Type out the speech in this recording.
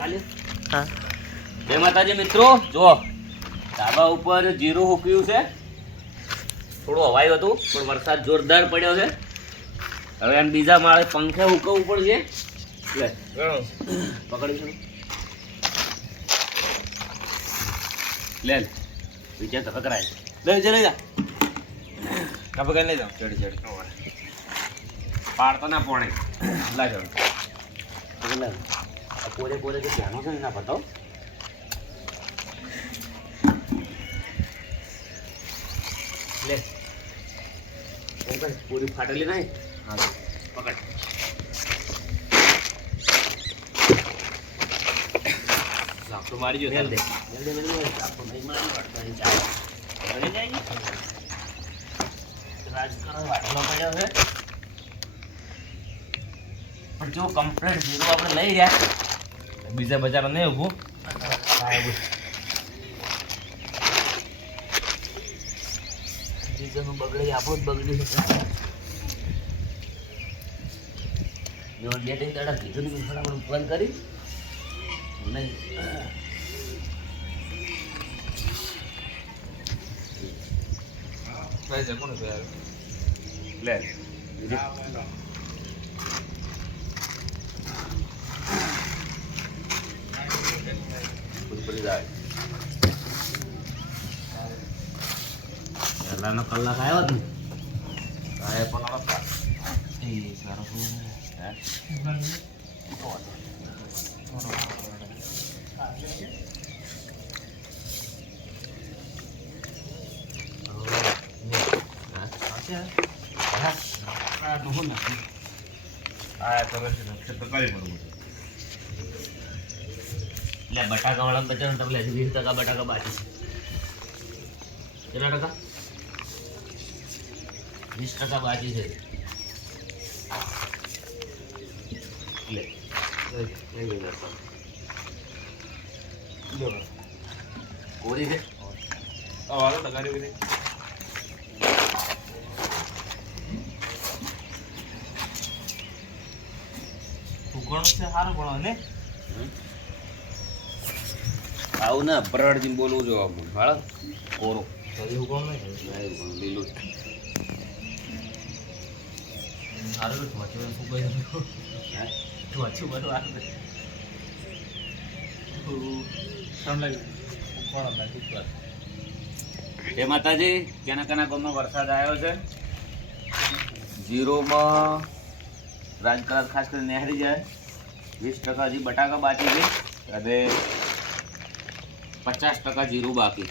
હા જય માતાજી મિત્રો, જો ધાબા ઉપર જીરું હુક્યું છે. થોડું હવાયું હતું પણ વરસાદ જોરદાર પડ્યો છે. હવે એમ બીજા માળે પંખે હુકવવું પડશે. લે પકડી લે બીજા તો પકડાય લઈ જા કપકઈ લઈ જાઓ ચડી ચડી પાડતો ના પોણે લાજો પોરે પોરે જે ધ્યાનો છે ને ના બતાવો. લે પૂરી ફાટેલી નહીં. હા પકડ લાપતો મારી જો દે લાપતો નહીં મારી વાટવાની ચાલે બની જાય રાજકારણ વાટલો પડ્યો છે. પણ જો કમ્પ્લીટ ઝીરો આપણે લઈ રહ્યા બીજા બજાર નહીં ઊભું બીજાનું બગડી આપણું જ બગડ્યું છે. બે ત્રણ દાડા કીધું ને ફટાફટ બંધ કરી નહીં. લે પહેલાનો કલાક આવ્યો જ ને એ પણ બટાકા વાળા બચાવ તમે 20% બટાકા બાકી છે. કેટલા ટકા? 20% બાકી છે. કોરી છે સારું પણ ને આવું ના પરવાડથી બોલવું જો ભાળ કોરો લીલું જય માતાજી. કેના ગામમાં વરસાદ આવ્યો છે. જીરોમાં રાજકરાર ખાસ કરીને નહેરી જાય. 20% હજી બટાકા બાકી છે અને 50% જીરું બાકી.